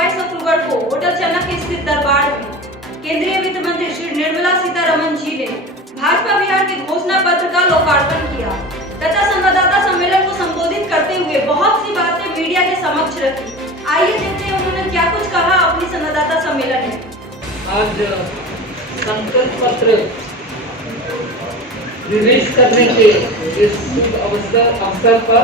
22 अक्टूबर को होटल चनक स्थित दरबार में केंद्रीय वित्त मंत्री श्री निर्मला सीतारमण जी ने भाजपा बिहार के घोषणा पत्र का लोकार्पण किया तथा संवाददाता सम्मेलन को संबोधित करते हुए बहुत सी बातें मीडिया के समक्ष रखी। आइए देखते हैं उन्होंने क्या कुछ कहा अपनी संवाददाता सम्मेलन में। आज संकल्प पत्र रिलीज करने के इस अवसर पर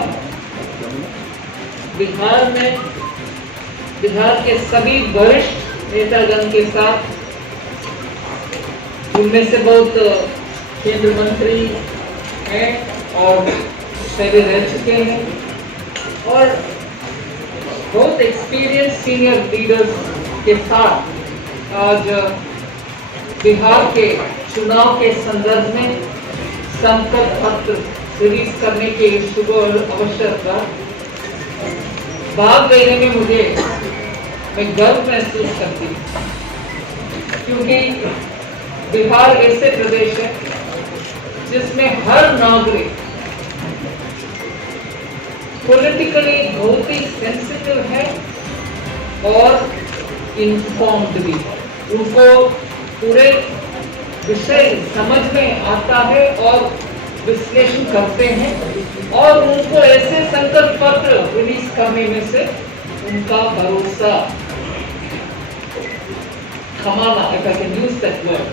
बिहार के सभी वरिष्ठ नेतागण के साथ, उनमें से बहुत केंद्र मंत्री हैं और पहले रह चुके हैं और बहुत एक्सपीरियंस सीनियर लीडर्स के साथ आज बिहार के चुनाव के संदर्भ में संकल्प पत्र रिलीज करने के शुभ अवसर पर भाग लेने में मैं गर्व महसूस करती हूँ, क्योंकि बिहार ऐसे प्रदेश है जिसमें हर नागरिक पॉलिटिकली बहुत ही सेंसिटिव है और इन्फॉर्म्ड भी। उनको पूरे विषय समझ में आता है और विश्लेषण करते हैं और उनको ऐसे संकल्प पत्र रिलीज करने में से उनका भरोसा कमाना, if I can use that word,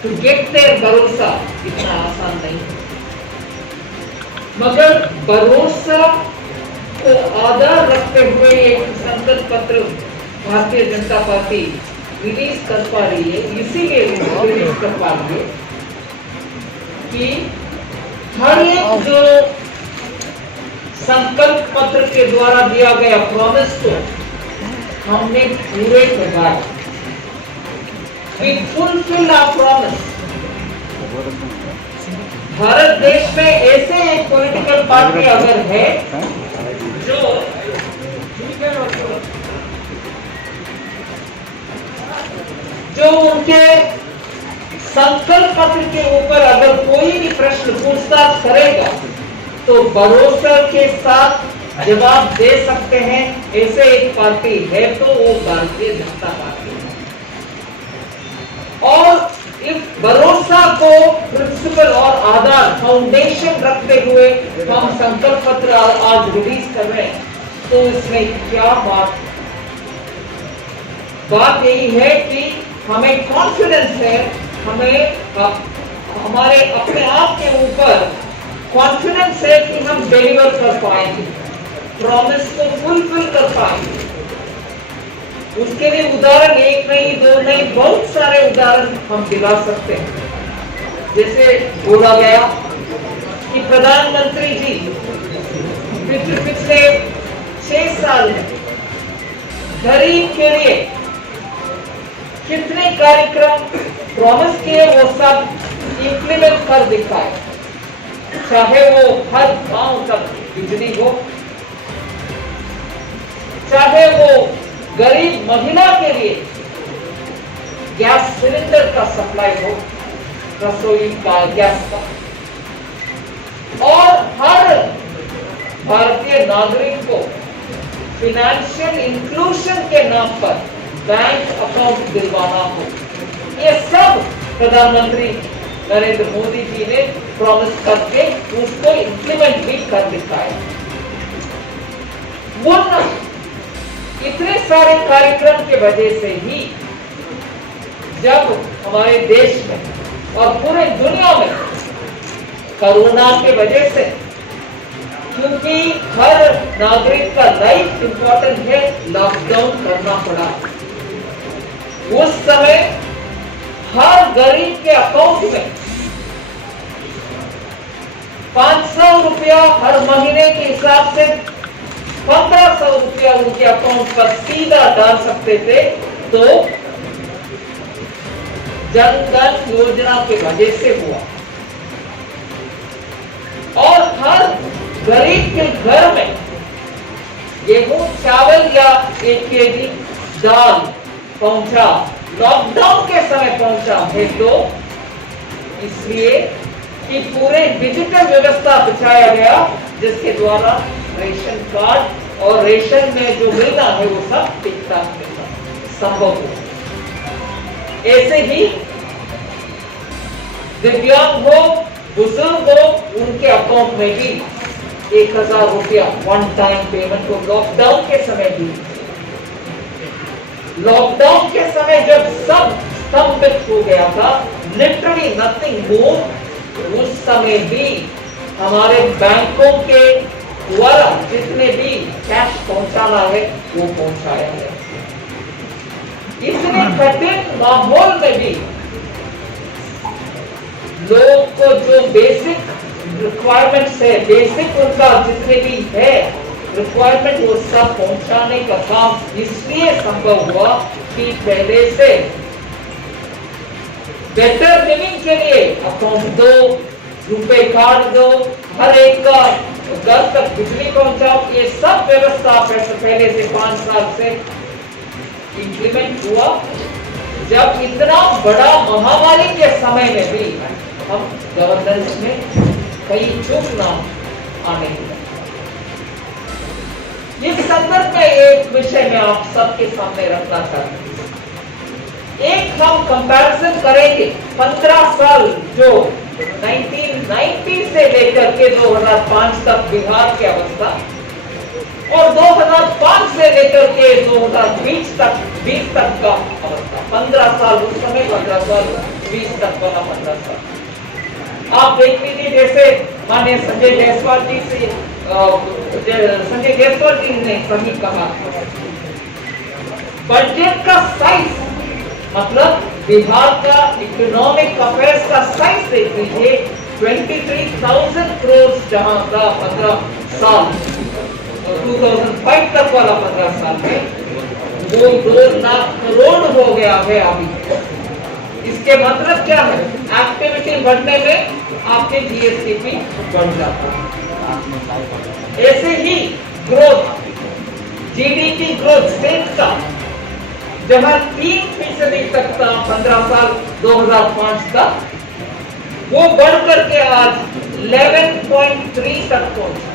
to get their भरोसा इतना आसान नहीं है। मगर भरोसा को आधार रखते हुए एक संकल्प पत्र भारतीय जनता पार्टी रिलीज कर पा रही है, इसीलिए रिलीज कर पा रही है कि हर एक जो संकल्प पत्र के द्वारा दिया गया प्रॉमिस को हमने पूरे करवाया। We fulfill our promise। Bharat देश में ऐसे एक पॉलिटिकल पार्टी अगर है जो उनके संकल्प पत्र के ऊपर अगर कोई भी प्रश्न पूछताछ करेगा तो भरोसा के साथ जवाब दे सकते हैं, ऐसे एक पार्टी है तो वो भारतीय जनता पार्टी है। और इस भरोसा को प्रिंसिपल और आधार फाउंडेशन रखते हुए हम संकल्प पत्र आज रिलीज कर रहे हैं, तो इसमें क्या बात यही है कि हमें कॉन्फिडेंस है, हमें हमारे अपने आप के ऊपर कॉन्फिडेंस है कि हम डिलीवर कर पाएंगे, प्रॉमिस को फुलफिल कर पाएंगे। उसके लिए उदाहरण एक नहीं, दो नहीं, बहुत सारे उदाहरण हम दिला सकते हैं। जैसे बोला गया कि प्रधानमंत्री जी पिछले 6 साल में गरीब के लिए कितने कार्यक्रम प्रॉमिस किए वो सब इंप्लीमेंट कर दिखाए, चाहे वो हर गांव तक बिजली हो, चाहे वो गरीब महिला के लिए गैस सिलेंडर का सप्लाई हो, रसोई का गैस का, और हर भारतीय नागरिक को फिनेंशियल इंक्लूजन के नाम पर बैंक अकाउंट दिलवाना हो। ये सब प्रधानमंत्री नरेंद्र मोदी जी ने प्रॉमिस करके उसको इंप्लीमेंट भी कर दिखाया। वो इतने सारे कार्यक्रम के वजह से ही जब हमारे देश में और पूरे दुनिया में कोरोना के वजह से, क्योंकि हर नागरिक का लाइफ इंपॉर्टेंट है, लॉकडाउन करना पड़ा। उस समय हर गरीब के अकाउंट में 500 रुपया हर महीने के हिसाब से 1500 रुपया उनके अकाउंट पर सीधा डाल सकते थे। तो जन धन योजना की वजह से हुआ और हर गरीब के घर में गेहूं चावल या 1 केजी दाल पहुंचा, लॉकडाउन के समय पहुंचा है, तो इसलिए कि पूरे डिजिटल व्यवस्था बिछाया गया जिसके द्वारा रेशन कार्ड और रेशन में जो मिलना है वो सब ठीक ठाक मिलना संभव हो। ऐसे ही दिव्यांग हो, बुजुर्ग हो, उनके अकाउंट में भी 1000 रुपया वन टाइम पेमेंट को लॉकडाउन के समय दी। लॉकडाउन के समय जब सब स्तंभित हो गया था, लिटरली नथिंग मूव, उस समय भी हमारे बैंकों के द्वारा जितने भी कैश पहुंचाना है वो पहुंचाया है। इतने कठिन माहौल में भी लोग को जो बेसिक रिक्वायरमेंट्स है, बेसिक उनका जितने भी है रिक्वायरमेंट, वो सब पहुंचाने का काम इसलिए संभव हुआ कि पहले से बेटर लिविंग के लिए अकाउंट दो, रुपए कार्ड दो, हर एक का घर तक बिजली पहुंचाओ, ये सब व्यवस्था पहले से 5 साल से इंप्लीमेंट हुआ। जब इतना बड़ा महामारी के समय में भी हम गवर्नेंस में कई चूक ना आने दिया। इस संदर्भ में एक विषय में आप सबके सामने रखना चाहते हैं। एक हम कंपैरिजन करेंगे 15 साल जो 1990 से लेकर के 2005 तक बिहार की अवस्था और 2005 से लेकर के 2020 तक का अवस्था। 15 साल उस समय, 15 साल 20 तक वाला 15 साल आप देख लीजिए। जैसे माननीय संजय जायसवाल जी ने सही कहा, बजट का साइज मतलब बिहार का इकोनॉमिक अफेयर्स का साइज देख लीजिए, 23,000 करोड़ जहां था 15 साल 2005 तक वाला 15 साल में, वो 2 लाख करोड़ हो गया है अभी। इसके मतलब क्या है? एक्टिविटी बढ़ने में आपके जीएसटी भी बढ़ जाता है। ऐसे ही ग्रोथ, जीडीपी ग्रोथ स्टेट का जहां 3% तक था 15 साल 2005 तक, वो बढ़कर के आज 11.3 तक पहुंचा।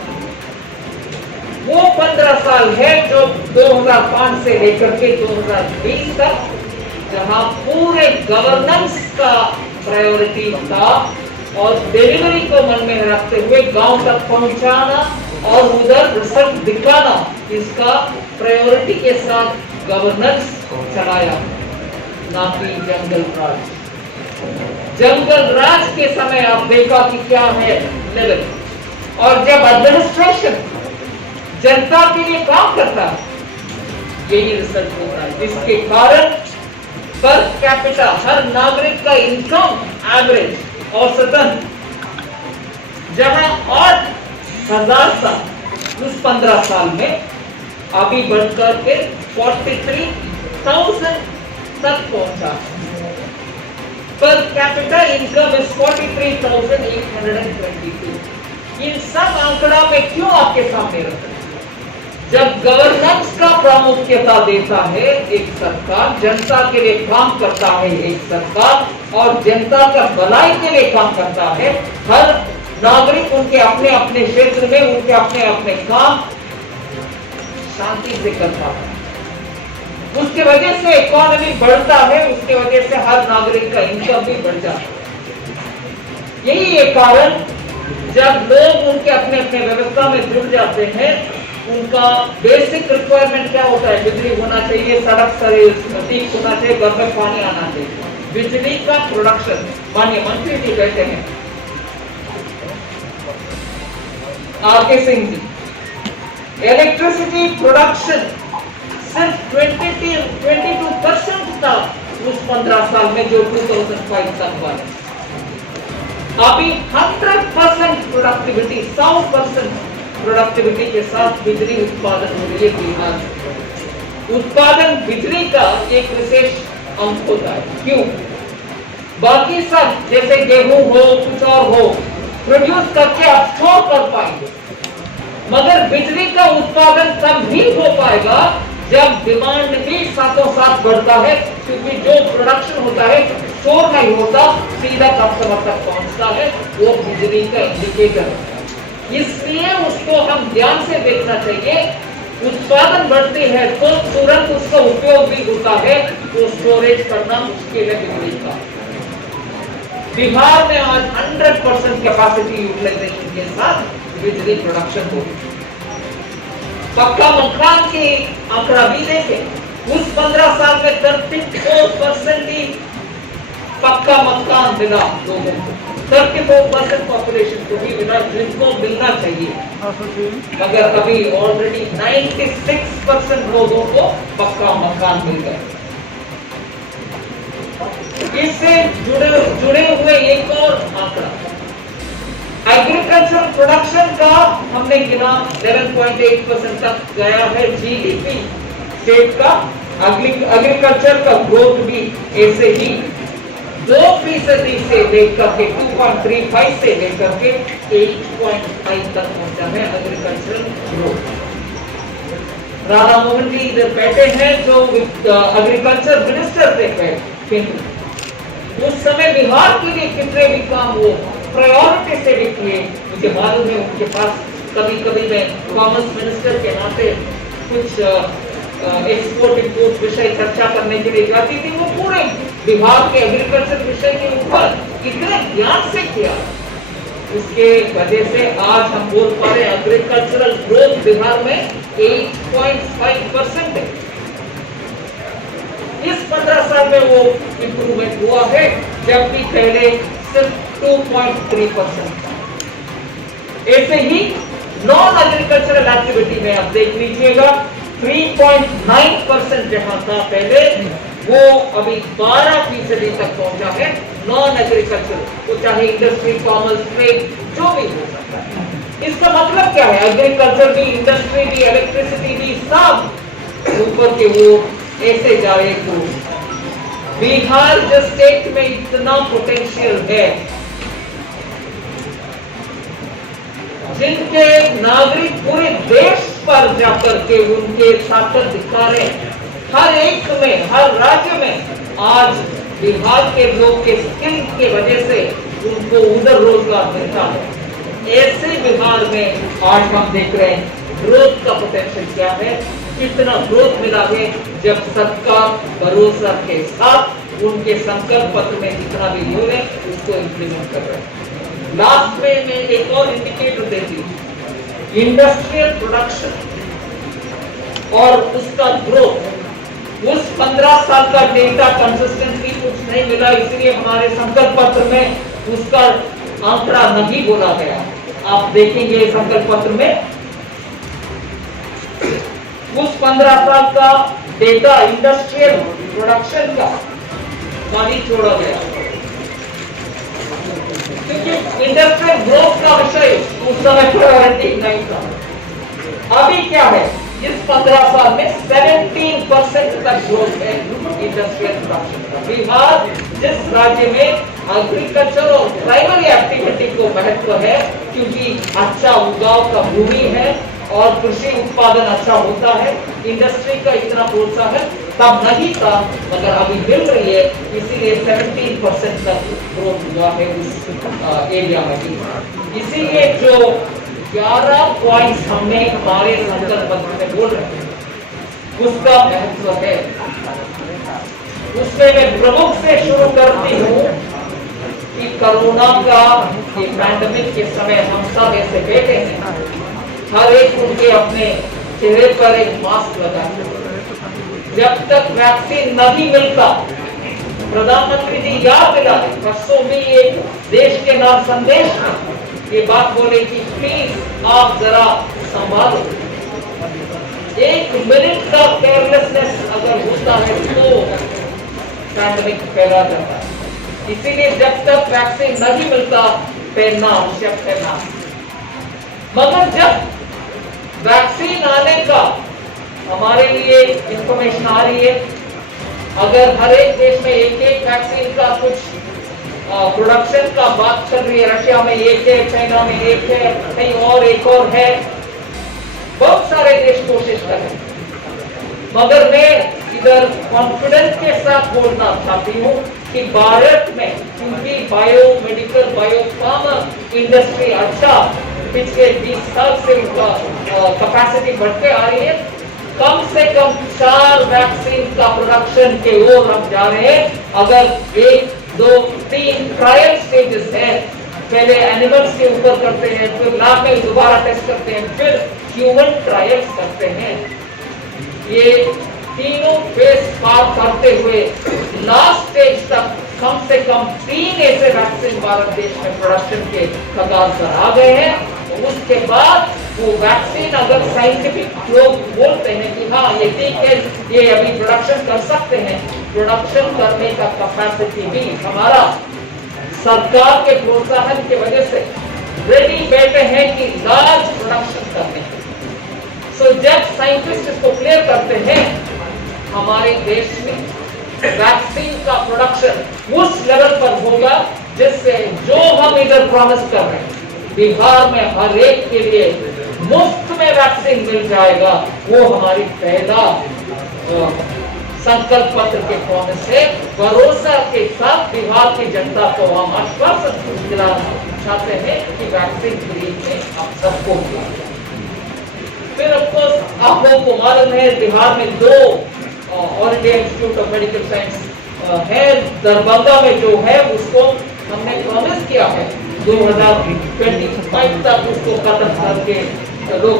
वो 15 साल है जो 2005 से लेकर के 2020 तक, जहां पूरे गवर्नेंस का प्रायोरिटी था और डिलीवरी को मन में रखते हुए गांव तक पहुंचाना और उधर रिजल्ट दिखाना, इसका प्रायोरिटी के साथ गवर्नेंस चलाया, ना कि जंगल राज। जंगल राज के समय आप देखा कि क्या है लेवल, और जब एडमिनिस्ट्रेशन जनता के लिए काम करता है, यही रिजल्ट होता है, जिसके कारण पर कैपिटा हर नागरिक का इनकम एवरेज औसतन जहां 8,000 था उस 15 साल में, अभी बढ़कर के 43,000 तक पहुंचा। Per capita income is 43,822। इन सब आंकड़ा में क्यों आपके सामने रखा? जब गवर्नेंस का प्रामुख्यता देता है एक सरकार, जनता के लिए काम करता है एक सरकार, और जनता का भलाई के लिए काम करता है, हर नागरिक उनके अपने अपने क्षेत्र में उनके अपने अपने काम शांति से करता है, उसके वजह से इकोनॉमी बढ़ता है, उसके वजह से हर नागरिक का इनकम भी बढ़ जाता है। यही एक कारण, जब लोग उनके अपने अपने व्यवस्था में जुड़ जाते हैं, उनका बेसिक रिक्वायरमेंट क्या होता है? बिजली होना चाहिए, सड़क ठीक होना चाहिए, घर में पानी आना चाहिए। बिजली का प्रोडक्शन, माननीय मंत्री जी कहते हैं, R K Singh ji, electricity production सिर्फ 22% था उस 15 साल में जो 2005 तक हुआ। अभी 100% प्रोडक्टिविटी, 100% प्रोडक्टिविटी के साथ बिजली उत्पादन हो रही है बिहार। उत्पादन बिजली का एक विशेष अंक होता है। क्यों? बाकी सब जैसे गेहूं हो, कुछ और हो, प्रोड्यूस करके आप स्टोर कर पाएंगे, मगर बिजली का उत्पादन तब भी हो पाएगा जब डिमांड भी साथों साथ बढ़ता है, क्योंकि जो प्रोडक्शन होता है स्टोर नहीं होता, सीधा कस्टमर तक पहुंचता है, वो बिजली का इंडिकेटर है। इसलिए उसको हम ध्यान से देखना चाहिए उत्पादन बढ़ती है तो तुरंत उसका उपयोग भी होता है, तो स्टोरेज करना मुश्किल है बिजली का। बिहार में आज 100% कैपेसिटी यूटिलाइजेशन के साथ बिजली प्रोडक्शन हो रही है। पक्का मकान की आंकड़ा भी देखें, उस 15 साल में 34% ही पक्का मकान मिला लोगों को, 34% पॉपुलेशन को भी मिला जिनको मिलना चाहिए, मगर अभी ऑलरेडी 96% लोगों को पक्का मकान मिल गया। इससे जुड़े हुए एक और आंकड़ा, एग्रीकल्चर प्रोडक्शन का हमने गिना 11.8% तक गया है जीडीपी स्टेट का। एग्रीकल्चर का ग्रोथ भी ऐसे ही 2% से लेकर के 2.35 से लेकर के 8.5 तक पहुंचा है एग्रीकल्चरल ग्रोथ। राधा मोहन जी इधर बैठे हैं जो एग्रीकल्चर मिनिस्टर थे, उस समय बिहार के लिए कितने भी काम वो प्रायोरिटी से भी किए। मुझे मालूम है उनके पास कभी मैं कॉमर्स मिनिस्टर के नाते कुछ एक्सपोर्ट इंपोर्ट विषय चर्चा करने के लिए जाती थी, वो पूरे बिहार के एग्रीकल्चर विषय के ऊपर कितने ज्ञान से किया। उसके वजह से आज हम बोल पा रहे एग्रीकल्चरल ग्रोथ बिहार में 8.5% है। इस 15 साल में वो इंप्रूवमेंट हुआ है, जबकि पहले सिर्फ 2.3%। ऐसे ही नॉन एग्रीकल्चरल एक्टिविटी में आप देख लीजिएगा 3.9% जहां था पहले, वो अभी 12% तक पहुंचा है नॉन एग्रीकल्चर, तो चाहे इंडस्ट्री, कॉमर्स, ट्रेड जो भी हो सकता है। इसका मतलब क्या है, एग्रीकल्चर भी, इंडस्ट्री भी, इलेक्ट्रिसिटी भी सब ऊपर के वो ऐसे जाए तो बिहार जिस स्टेट में इतना पोटेंशियल है, जिनके नागरिक पूरे देश पर जाकर के उनके ताकत दिखा रहे हैं, हर एक में, हर राज्य में आज बिहार के लोग के स्किल के वजह से उनको उधर रोजगार मिलता है। ऐसे बिहार में आज हम देख रहे हैं ग्रोथ का पोटेंशियल क्या है, कितना ग्रोथ मिला है जब सबका भरोसा के साथ उनके संकल्प पत्र में जितना भी रूल है उसको इंप्लीमेंट कर रहे हैं। लास्ट में मैं एक और इंडिकेटर देती हूँ, इंडस्ट्रियल प्रोडक्शन और उसका ग्रोथ। उस 15 साल का डेटा कंसिस्टेंटली कुछ नहीं मिला, इसलिए हमारे संकल्प पत्र में उसका आंकड़ा नहीं बोला गया। आप देखेंगे संकल्प पत्र में उस 15 साल का डेटा इंडस्ट्रियल प्रोडक्शन का नहीं छोड़ा गया, क्योंकि इंडस्ट्रियल ग्रोथ का विषय उस समय प्रायोरिटी नहीं था। अभी क्या है, इस 15 साल में 17% तक ग्रोथ है इंडस्ट्रियल प्रोडक्शन का। बिहार जिस राज्य में एग्रीकल्चर और प्राइमरी एक्टिविटी को महत्व है, क्योंकि अच्छा उगाव का भूमि है और कृषि उत्पादन अच्छा होता है, इंडस्ट्री का इतना प्रोत्साहन तब नहीं था मगर अभी मिल रही है, इसीलिए 17% तक ग्रोथ हुआ है उस एरिया में। इसीलिए जो 11 पॉइंट्स हमने हमारे संकल्प पत्र में बोल रहे हैं उसका महत्व है। उसमें मैं प्रमुख से शुरू करती हूँ कि कोरोना का ये पैंडेमिक के समय हम सब ऐसे बैठे हैं, हर एक उनके अपने चेहरे पर एक मास्क लगाए। जब तक वैक्सीन नहीं मिलता, प्रधानमंत्री जी याद दिलाए, परसों भी एक देश के नाम संदेश में ये बात बोले कि प्लीज आप जरा संभालो। एक मिनट का केयरलेसनेस अगर होता है तो पैंडेमिक फैला जाता है। इसीलिए जब तक वैक्सीन नहीं मिलता पहनना आवश्यक है मास्क। मगर जब वैक्सीन आने का हमारे लिए इंफॉर्मेशन आ रही है, अगर हर एक देश में एक एक वैक्सीन का कुछ प्रोडक्शन का बात चल रही है, रशिया में एक है, चाइना में एक है, कहीं और एक और है, बहुत सारे देश कोशिश कर रहे हैं। मगर मैं इधर कॉन्फिडेंस के साथ बोलना चाहती हूँ कि भारत में क्योंकि बायोमेडिकल बायोफार्मा इंडस्ट्री अच्छा पिछले 20 साल से उनका कैपेसिटी बढ़ते आ रही है। कम से कम 4 वैक्सीन का प्रोडक्शन के ओर हम जा रहे हैं। अगर 1, 2, 3 ट्रायल स्टेजेस है, पहले एनिमल्स के ऊपर करते हैं, फिर लैब में दोबारा टेस्ट करते हैं, फिर ह्यूमन ट्रायल्स करते हैं। ये तीनों फेज पार करते हुए लास्ट स्टेज तक कम से कम 3 ऐसे वैक्सीन भारत देश में प्रोडक्शन के कगार पर आ गए हैं। उसके बाद वो वैक्सीन अगर साइंटिफिक लोग बोलते हैं कि हाँ ये ठीक है, ये अभी प्रोडक्शन कर सकते हैं, प्रोडक्शन करने का कैपेसिटी भी हमारा सरकार के प्रोत्साहन की वजह से रेडी बैठे हैं कि लार्ज प्रोडक्शन करने के। सो जब साइंटिस्ट इसको क्लियर करते हैं, हमारे देश में वैक्सीन का प्रोडक्शन उस लेवल पर होगा जिससे जो हम इधर प्रॉमिस कर रहे हैं, बिहार में हर एक के लिए मुफ्त में वैक्सीन मिल जाएगा, वो हमारी पहला संकल्प पत्र के प्रॉमिस है। भरोसा के साथ बिहार की जनता को हम आश्वासन दिलाना चाहते हैं कि वैक्सीन फ्री में आप सबको मिला। फिर ऑफकोर्स आप लोगों को मालूम है बिहार में 2 all India institute of medical science है। दरभंगा में जो है उसको हमने प्रॉमिस किया है 2025 तक उसको खत्म करके लोग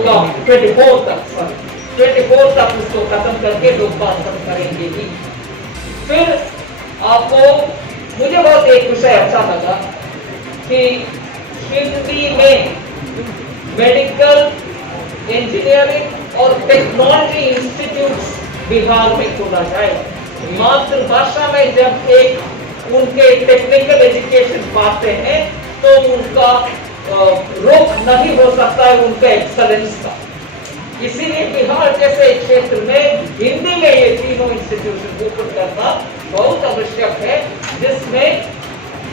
24 तक उसको खत्म करके लोग खत्म करेंगे ही। फिर आपको मुझे बहुत एक विषय अच्छा लगा कि हिंदी में मेडिकल इंजीनियरिंग और टेक्नोलॉजी इंस्टीट्यूट बिहार में खोला जाए। मातृभाषा में जब एक उनके टेक्निकल एजुकेशन पाते हैं तो उनका रोक नहीं हो सकता है उनका एक्सलेंस का। इसीलिए बिहार जैसे क्षेत्र में हिंदी में ये तीनों इंस्टीट्यूशन ओपन करना बहुत आवश्यक है, जिसमें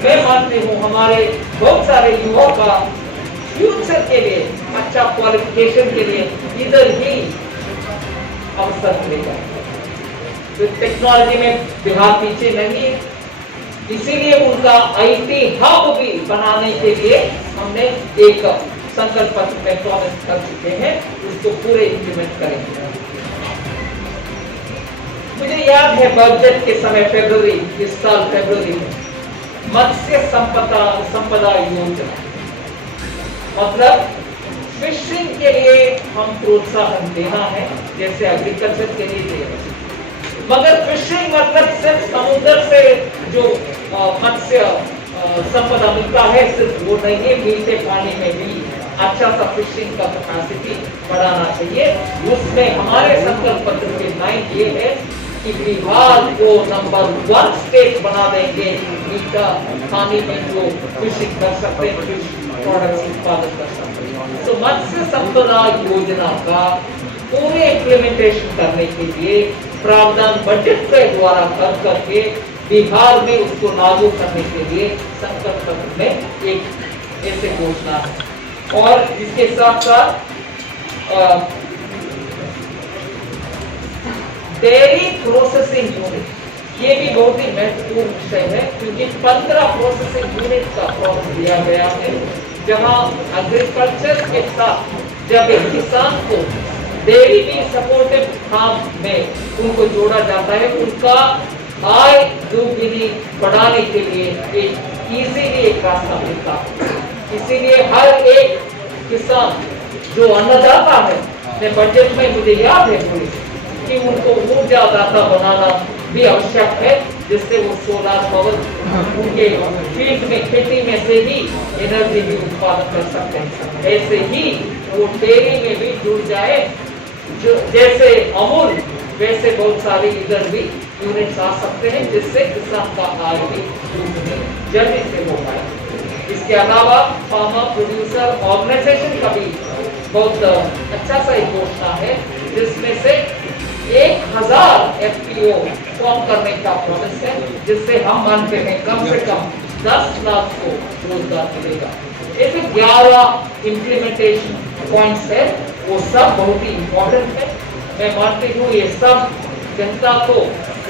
मैं मानती हूँ हमारे बहुत सारे युवाओं का फ्यूचर के लिए अच्छा क्वालिफिकेशन के लिए इधर ही अवसर मिलेगा। तो टेक्नोलॉजी में बिहार पीछे नहीं है, इसीलिए उनका आईटी हब भी बनाने के लिए हमने एक संकल्प पत्र में प्रॉमिस कर चुके हैं, उसको पूरे इंप्लीमेंट करेंगे। मुझे याद है बजट के समय फरवरी, इस साल फरवरी में मत्स्य संपदा योजना, मतलब फिशिंग के लिए हम प्रोत्साहन देना है जैसे एग्रीकल्चर के लिए दिया, मगर फिशिंग मतलब सिर्फ समुद्र से जो मत्स्य संपदा मिलता है सिर्फ वो नहीं है, मीठे पानी में भी अच्छा सा फिशिंग का कैपेसिटी बढ़ाना चाहिए। उसमें हमारे संकल्प पत्र के लाइन ये है कि बिहार को नंबर 1 स्टेट बना देंगे मीठा पानी में जो फिशिंग कर सकते हैं, फिश प्रोडक्ट्स उत्पादन कर सकते हैं। तो मत्स्य संपदा योजना का पूरे इम्प्लीमेंटेशन करने के लिए प्रावधान बजट के द्वारा कर करके बिहार में उसको लागू करने के लिए संकल्प पत्र में एक ऐसे घोषणा है। और इसके साथ साथ डेयरी प्रोसेसिंग यूनिट, ये भी बहुत ही महत्वपूर्ण विषय है क्योंकि 15 प्रोसेसिंग यूनिट का प्रोसेस दिया गया है, जहां एग्रीकल्चर के साथ जब एक किसान को डेयरी भी सपोर्टिव फार्म में उनको जोड़ा जाता है, उनका आय दोगुनी बढ़ाने के लिए एक इजीली एक रास्ता मिलता है। इसीलिए हर एक किसान जो अन्नदाता है, मैं बजट में मुझे याद है पूरी कि उनको ऊर्जादाता बनाना भी आवश्यक है, जिससे वो सोलर पावर उनके फील्ड में खेती में से भी एनर्जी भी उत्पादन कर सकते हैं। ऐसे ही वो डेयरी में भी जुड़ जाए, जो जैसे अमूल वैसे बहुत सारे इधर भी यूनिट्स आ सकते हैं, जिससे किसान का आय भी जल्दी से हो पाए। इसके अलावा फार्मर प्रोड्यूसर ऑर्गेनाइजेशन का भी बहुत अच्छा सा एक घोषणा है, जिसमें से 1000 FPO फॉर्म करने का प्रोसेस है, जिससे हम मानते हैं कम से कम 10 लाख को रोजगार मिलेगा। ऐसे 11 इम्प्लीमेंटेशन पॉइंट्स है, वो सब बहुत ही इम्पोर्टेंट है। मैं मानती हूँ ये सब जनता को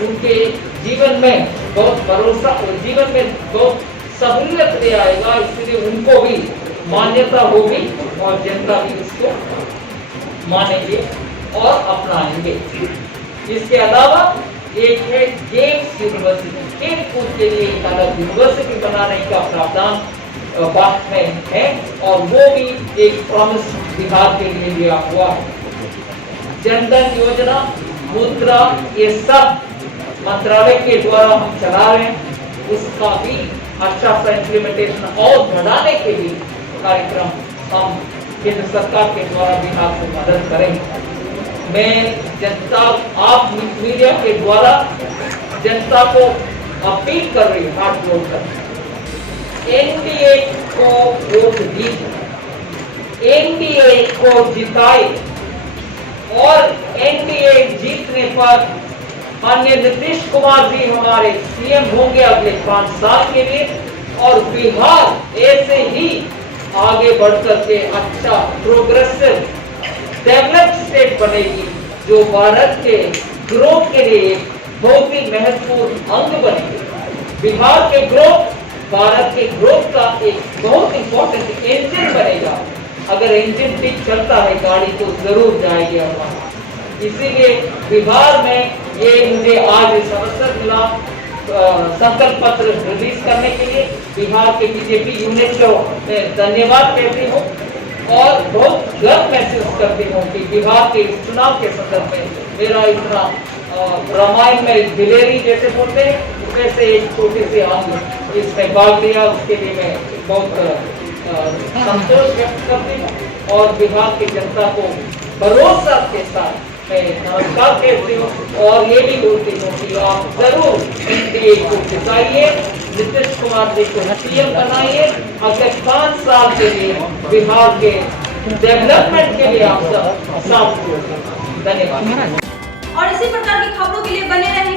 उनके जीवन में बहुत भरोसा और जीवन में बहुत सहूलियत ले आएगा, इसलिए उनको भी मान्यता होगी और जनता भी उसको मानेंगे और अपनाएंगे। इसके अलावा एक है गेम्स यूनिवर्सिटी, खेल कूद के लिए एक अलग यूनिवर्सिटी बनाने का प्रावधान बात में है और वो भी एक प्रॉमिस बिहार के लिए लिया हुआ है। जनधन योजना, मुद्रा, ये सब मंत्रालय के द्वारा हम चला रहे हैं, उसका भी अच्छा सा इम्प्लीमेंटेशन और बढ़ाने के लिए कार्यक्रम हम केंद्र सरकार के द्वारा बिहार को मदद करेंगे। मैं जनता, आप मीडिया के द्वारा जनता को अपील कर रही हूँ हाथ जोड़कर, एनडीए को वोट दीजिए, एनडीए को जिताए और एनडीए जीतने पर माननीय नीतीश कुमार जी हमारे सीएम होंगे अगले 5 साल के लिए और बिहार ऐसे ही आगे बढ़कर के अच्छा प्रोग्रेसिव डेवलप्ड स्टेट बनेगी जो भारत के ग्रोथ के लिए बहुत ही महत्वपूर्ण अंग बनेगी। बिहार के ग्रोथ भारत के ग्रोथ का एक बहुत इंपॉर्टेंट इंजन बनेगा। अगर इंजन ठीक चलता है गाड़ी तो जरूर जाएगी हमारा। इसीलिए बिहार में ये मुझे आज इस अवसर मिला संकल्प पत्र रिलीज करने के लिए बिहार के बीजेपी यूनिट को मैं धन्यवाद कहती हूँ और बहुत गर्व महसूस करती हूँ कि बिहार के इस चुनाव के संदर्भ में मेरा इतना रामायण में दिलेरी जैसे बोलते हैं उसमें से एक छोटे से अंग इसमें भाग लिया, उसके लिए मैं बहुत संतोष व्यक्त करती हूँ और बिहार की जनता को भरोसा के साथ मैं नमस्कार कहती हूँ और ये भी बोलती हूँ कि आप जरूर एनडीए को जिताइए, नीतीश कुमार जी को सीएम बनाइए। अगले 5 साल के लिए बिहार के डेवलपमेंट के लिए आप सब साथ। धन्यवाद। और इसी प्रकार की खबरों के लिए बने रहें